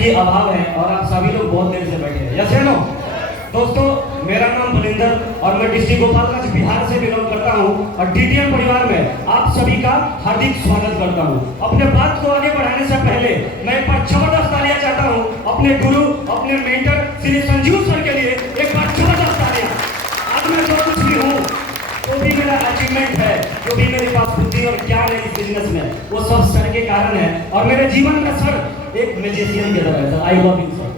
की अभाव है और आप सभी लोग बहुत देर से बैठे हैं। यस नो दोस्तों, मेरा नाम बलिंदर और मैं डिस्ट्रिक्ट गोपालगंज बिहार से बिलोंग करता हूं और डीटीएम परिवार में आप सभी का हार्दिक स्वागत करता हूं। अपने बात को आगे बढ़ाने से पहले मैं एक बार जबरदस्त तालियां चाहता हूं अपने गुरु, अपने मेंटर श्री संजीव सर के लिए। एक बार जबरदस्त तालियां। आज मैं जो कुछ भी हूँ, जो भी मेरा अचीवमेंट है, जो भी मेरे पास बुद्धि और ज्ञान है इस बिजनेस में, वो सब सर के कारण है। और मेरे जीवन में सर एक मैजिशियन की तरह है sir. I love you sir,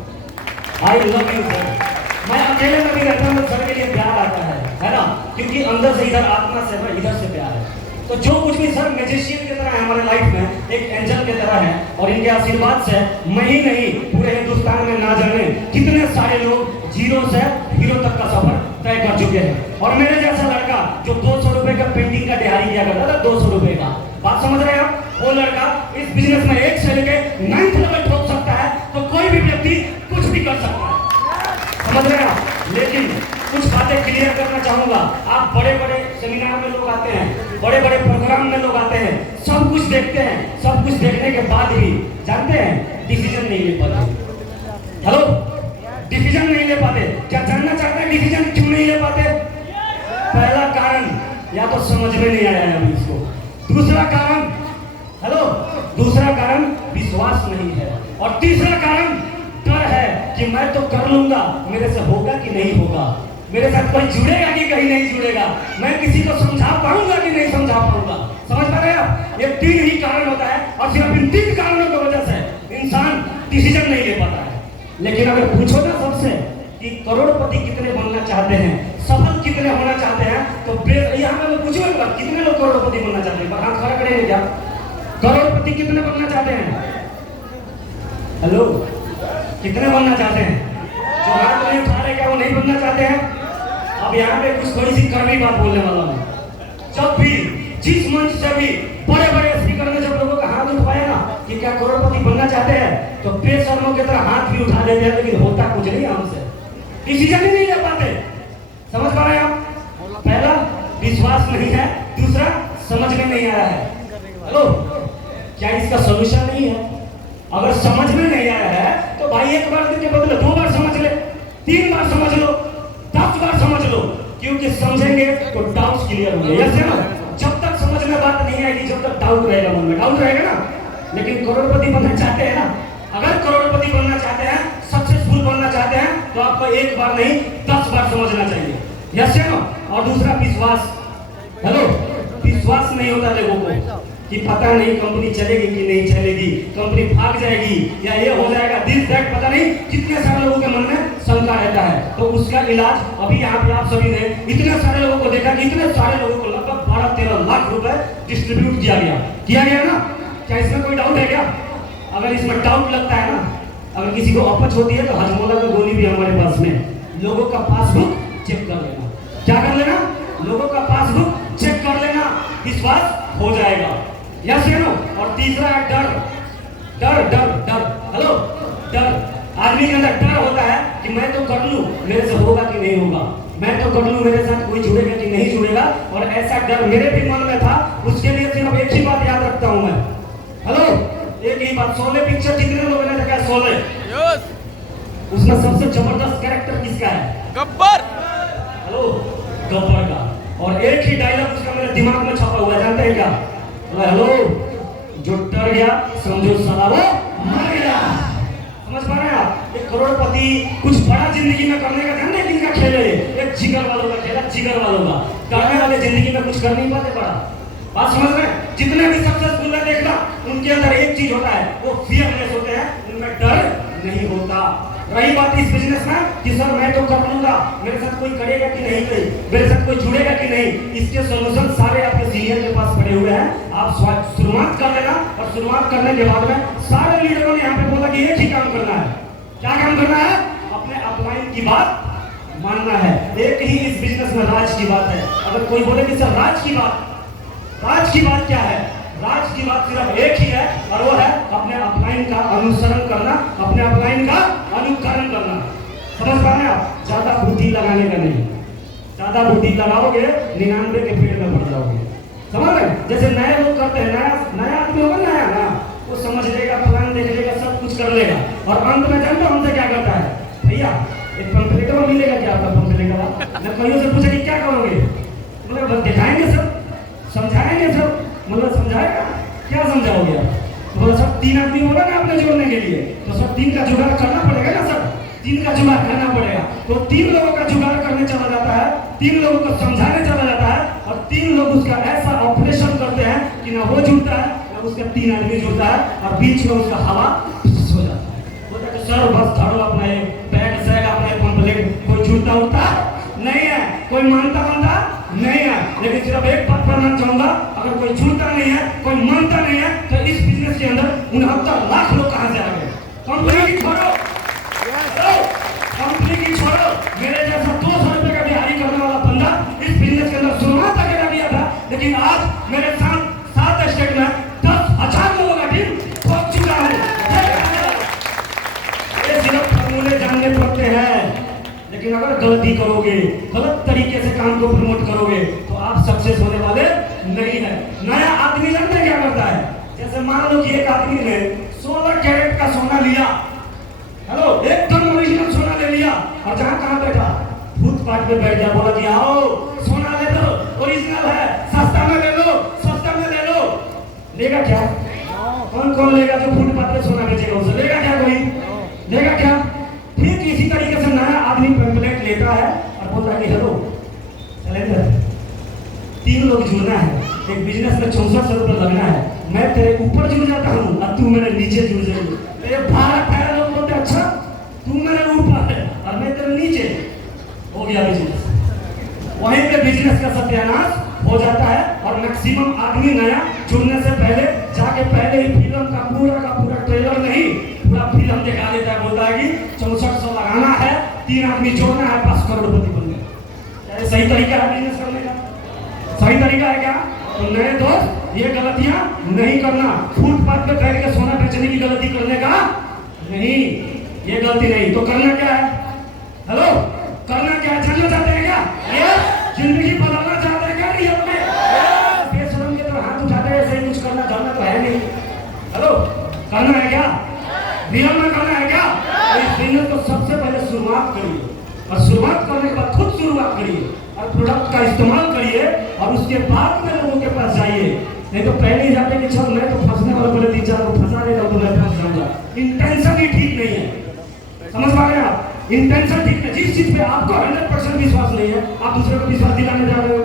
I love you sir. मैं अकेले में भी रहता हूँ, सर के लिए प्यार आता है ना, क्योंकि अंदर से इधर आत्मा से ना इधर से प्यार है। तो जो कुछ भी सर मैजिशियन की तरह है हमारे लाइफ में, एक एंजल की तरह है और इनके आशीर्वाद से मैं ही नहीं पूरे हिंदुस्तान में ना जाने कितने सारे लोग जीरो से हीरो तक का सफर तय कर चुके हैं। और मेरे जैसा लड़का जो 200 रुपए का पेंटिंग का दिहाड़ी दिया करता था, 200 रुपए का, बात समझ रहे हैं आप? वो लड़का इस बिजनेस में 1 से लेके 9th लेवल ठोक सकता है, तो कोई भी व्यक्ति कुछ भी कर सकता है, समझ रहे हैं आप? लेकिन कुछ बातें क्लियर करना चाहूंगा। आप बड़े बड़े सेमिनार में लोग आते हैं, बड़े बड़े प्रोग्राम में लोग आते हैं, सब कुछ देखते हैं, सब कुछ देखने के बाद भी जानते हैं डिसीजन नहीं ले पाते। हेलो, डिसीजन नहीं ले पाते। क्या जानना चाहते हैं डिसीजन क्यों नहीं ले पाते? पहला कारण या तो समझ में नहीं आया है अभी इसको। दूसरा कारण, हेलो, दूसरा कारण विश्वास नहीं है। और तीसरा कारण डर है कि मैं तो कर लूंगा, मेरे से होगा कि नहीं होगा, मेरे साथ कोई जुड़ेगा कि कहीं नहीं जुड़ेगा, मैं किसी को समझा पाऊंगा कि नहीं समझा पाऊंगा। समझ पा रहे हैं आप? ये 3 ही कारण होता है और सिर्फ इन 3 कारणों की वजह से इंसान डिसीजन नहीं ले पाता है। लेकिन अगर पूछो ना सबसे कि करोड़पति कितने बनना चाहते हैं, सफल कितने होना चाहते हैं, तो यहाँ पे मैं पूछूं एक बार, कितने लोग करोड़पति बनना चाहते हैं? हाथ खड़ा करेंगे क्या? करोड़पति कितने बनना चाहते हैं? हेलो, कितने बनना चाहते हैं? जो हाथ नहीं उठा रहे क्या वो नहीं बनना चाहते हैं? अब यहाँ पे कुछ थोड़ी सी कड़वी बात बोलने वाला हूँ। जब भी जिस मंच से भी बड़े बड़े स्पीकर ने जब लोगों का हाथ उठवाया ना कि क्या करोड़पति बनना चाहते हैं, तो बेशर्मों की तरह हाथ भी उठा देते हैं, लेकिन होता कुछ नहीं हमसे, डिसीजन ही नहीं ले पाते। समझ पा रहे हैं आप? पहला विश्वास नहीं है, दूसरा समझ में नहीं आया है। हेलो, क्या इसका सोल्यूशन नहीं है? अगर समझ में नहीं आया है तो भाई एक बार के बदले 2 बार समझ ले, 3 बार समझ लो, 10 बार समझ लो, क्योंकि समझेंगे तो डाउट्स क्लियर होंगे। यस है ना? जब तक समझ में बात नहीं आएगी, जब तक डाउट रहेगा मन में, डाउट रहेगा ना। लेकिन करोड़पति बनना चाहते हैं ना, अगर करोड़पति बनना चाहते हैं, सक्सेसफुल बनना चाहते हैं, तो आपको एक बार नहीं 10 बार समझना चाहिए। यस है ना? और दूसरा विश्वास। हेलो, विश्वास नहीं होता लोगों को कि पता नहीं कंपनी चलेगी कि नहीं चलेगी, कंपनी भाग जाएगी या ये हो जाएगा, दिस दैट, पता नहीं कितने सारे लोगों के मन में शंका रहता है। तो उसका इलाज अभी यहाँ पे आप सभी ने इतने सारे लोगों को देखा कि इतने सारे लोगों को लगभग 12-13 लाख रुपए डिस्ट्रीब्यूट किया गया ना। क्या इसमें कोई डाउट है क्या? अगर इसमें डाउट लगता है ना, अगर किसी को अपच होती है तो हजमोला की गोली भी हमारे पास में। लोगों का पासबुक चेक कर लेना। क्या कर लेना? लोगों का पासबुक चेक कर लेना, विश्वास हो जाएगा। यस या नो? और तीसरा है डर। डर डर डर हेलो, डर। आदमी के अंदर डर होता है कि मैं तो कर लूं, मेरे से होगा कि नहीं होगा, मैं तो कर लूं, मेरे साथ कोई जुड़ेगा कि नहीं जुड़ेगा। और ऐसा डर मेरे भी मन में था। उसके लिए सिर्फ एक ही बात याद रखता हूं मैं। हेलो, एक ही बात। शोले पिक्चर कितने लोगों ने देखा? शोले, उसमें सबसे जबरदस्त कैरेक्टर किसका है? गब्बर। हेलो, गब्बर का। और एक ही डायलॉग उसका मेरे दिमाग में छपा हुआ है, जानते हैं क्या? हेलो, जो डर गया समझो साला वो मर गया। समझ पा रहे हैं आप? एक करोड़पति कुछ बड़ा जिंदगी में करने का ध्यान नहीं, किनका खेल है ये? एक जिगर वालों का खेल है, जिगर वालों का। डरने वाले जिंदगी में कुछ कर नहीं पाते बड़ा। बात समझ रहे हैं? जितने भी सक्सेसफुल है देखना, उनके अंदर एक चीज होता है, वो फियरलेस होते हैं, उनमें डर नहीं होता। रही बात इस बिजनेस में कि सर मैं तो कर लूंगा, मेरे साथ कोई करेगा कि नहीं, मेरे साथ कोई जुड़ेगा कि नहीं, इसके सॉल्यूशन सारे आपके सीनियर के पास पड़े हुए हैं। आप शुरुआत कर लेना और शुरुआत करने के बाद में सारे लीडरों ने यहाँ पे बोला कि एक ही काम करना है। क्या काम करना है? अपने अपलाइन की बात मानना है। एक ही इस बिजनेस में राज की बात है। अगर कोई बोले कि सर राज की बात क्या है? राज की बात सिर्फ एक ही है और वो है अपने अपलाइन का अनुसरण करना, अपने अपलाइन का अनुकरण करना। समझ पा रहे हैं आप? ज्यादा बुद्धि लगाने का नहीं। ज्यादा बुद्धि लगाओगे 99 के पेड़ में पड़ जाओगे। समझ रहे? जैसे नए लोग करते हैं, नया आदमी होगा नया ना, वो समझ लेगा, प्लान देख लेगा, सब कुछ कर लेगा और अंत में जानते हो हमसे क्या करता है? भैया एक पंपलेट में मिलेगा क्या? आपका पंपलेट वाला मैं कहियों से पूछा कि क्या करोगे? मतलब दिखाएंगे सब, समझाएंगे सब, मतलब समझाएगा क्या समझाओगे आप? तो बोला सब 3 आदमी होगा ना आपने जोड़ने के लिए, तो सब 3 का जुगाड़ करना पड़ेगा ना सर, 3 का जुगाड़ करना पड़ेगा। तो 3 लोगों का जुगाड़ करने चला जाता है, 3 लोगों को समझाने चला जाता है और 3 लोग उसका ऐसा ऑपरेशन करते हैं कि ना वो जुड़ता है ना उसका 3 आदमी जुड़ता है और बीच में उसका हवा हो जाता है। बोलता है सर बस झाड़ो अपना ये बैग सैग अपना ये पंपलेट, कोई जुड़ता उड़ता नहीं है, कोई मानता नहीं है। लेकिन सिर्फ एक बात कहना चाहूंगा, अगर कोई जुड़ता नहीं है, कोई मानता नहीं है, तो इस बिजनेस के अंदर 69 लाख लोग कहां से आ गए? कंपनी की छोड़ो, कंपनी की छोड़ो, मेरे जैसा 200 रुपए का दिहाड़ी करने वाला बंदा इस बिजनेस के अंदर शुरुआत अकेला किया था, लेकिन आज मेरे साथ 7 स्टेट में 10,000 लोगों का टीम पहुंच चुका है। ये सिर्फ फॉर्मूले जानने पड़ते हैं, लेकिन अगर गलती करोगे, गलत तरीके से काम को प्रमोट करोगे तो आप सक्सेस होने वाले नहीं है। नया आदमी जानते क्या करता है? जैसे मान लो कि एक आदमी ने 16 कैरेट का सोना लिया, हेलो, एकदम ओरिजिनल सोना ले लिया और जहां कहां बैठा? फुटपाथ पे बैठ गया, बोला कि आओ सोना ले लो, ओरिजिनल है, सस्ता में ले लो, सस्ता में ले लो। लेगा क्या? कौन लेगा? जो फुटपाथ पे सोना बेचेगा उसे लेगा क्या? कोई लेगा क्या? ठीक इसी तरीके से नया आदमी पैम्पलेट लेता है और बोलता है कि हेलो चलेंगे, 3 लोग जुड़ना है, एक बिजनेस में 6400 रुपये लगना है, मैं तेरे ऊपर जुड़ जाता हूँ और तू मेरे नीचे जुड़ जाएगी। ये भारत है, लोग बोलते अच्छा तू मेरे ऊपर है और मैं तेरे नीचे, हो गया बिजनेस। वहीं पे बिजनेस का सत्यानाश हो जाता है और मैक्सिमम आदमी नया जुड़ने से पहले जाके पहले ही फिल्म का पूरा ट्रेलर नहीं, पूरा फिल्म दिखा देता है, बोलता है कि 6400 लगाना है, 3 आदमी जोड़ना है, 5 करोड़पति बनना है। क्या सही तरीका है बिजनेस करने का? सही तरीका है क्या? तो नए दोस्त ये गलतियां नहीं करना, फुटपाथ पे बैठ के सोना बेचने की गलती करने का नहीं, ये गलती नहीं। तो करना क्या है? हेलो, करना क्या है? जानना चाहते हैं क्या? जिंदगी बदलना चाहते हैं क्या? नहीं अपने बेशरम के तो हाथ उठाते हैं, ऐसे ही कुछ करना चाहना तो है नहीं। हेलो, करना है क्या? रियल में करना है क्या? इस बिजनेस को सबसे पहले शुरुआत करिए और शुरुआत करने के बाद खुद शुरुआत करिए और प्रोडक्ट का इस्तेमाल करिए और उसके बाद में लोगों के पास जाइए। नहीं तो पहले ही जाते कि चल मैं तो फंसने वाला, पहले 3-4 को फंसा देगा तो मैं फंस जाऊंगा। इंटेंशन ही ठीक नहीं है, समझ पा रहे हैं आप? इंटेंशन ठीक है, जिस चीज पे आपको 100% विश्वास नहीं है आप दूसरे को विश्वास दिलाने जा रहे हो।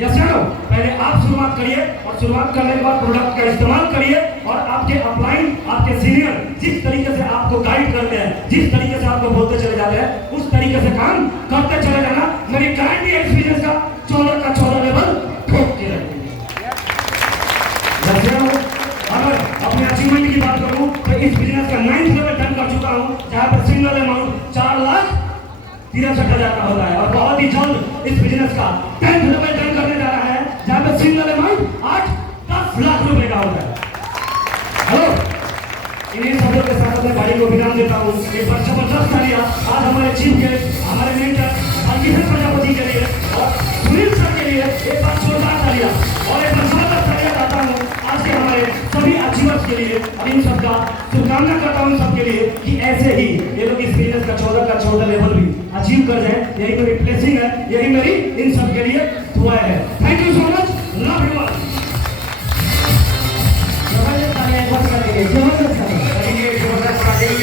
यस या नो? पहले आप शुरुआत करिए और शुरुआत करने के बाद प्रोडक्ट का इस्तेमाल करिए और आपके अपलाइन, आपके सीनियर जिस तरीके से आपको गाइड करते हैं, जिस तरीके से आपको बोलते चले जाते हैं, उस तरीके से काम करते चले जाना। मेरी गारंटी है इस बिजनेस का 14 का 14 लेवल ठोक के रखेंगे। अगर अपने अचीवमेंट की बात करूं तो इस बिजनेस का 9th लेवल डन कर चुका हूं, जहां पर सिंगल अमाउंट 4,63,000 का होता है और बहुत ही जल्द इस बिजनेस का 10th लेवल डन करने जा रहा है, जहां पर सिंगल अमाउंट 8-10 लाख रुपए का होता है। हेलो, इन्हीं शब्दों के साथ अपने भाई को विराम देता हूँ। एक बार जबरदस्त तालियां आज हमारे चीफ गेस्ट, हमारे मेंटर बल्किशन प्रजापति के लिए और सुनील सर के लिए एक बार जोरदार तालियां और एक बार जबरदस्त तालियां चाहता हूँ आज के हमारे सभी अचीवर्स के लिए और इन सबका शुभकामना करता हूँ सबके लिए कि ऐसे ही ये लोग इस बिजनेस का 14 का 14 लेवल भी अचीव कर जाए। यही मेरी ब्लेसिंग है, यही मेरी इन सब के लिए दुआ है। Thank you so much, love you all.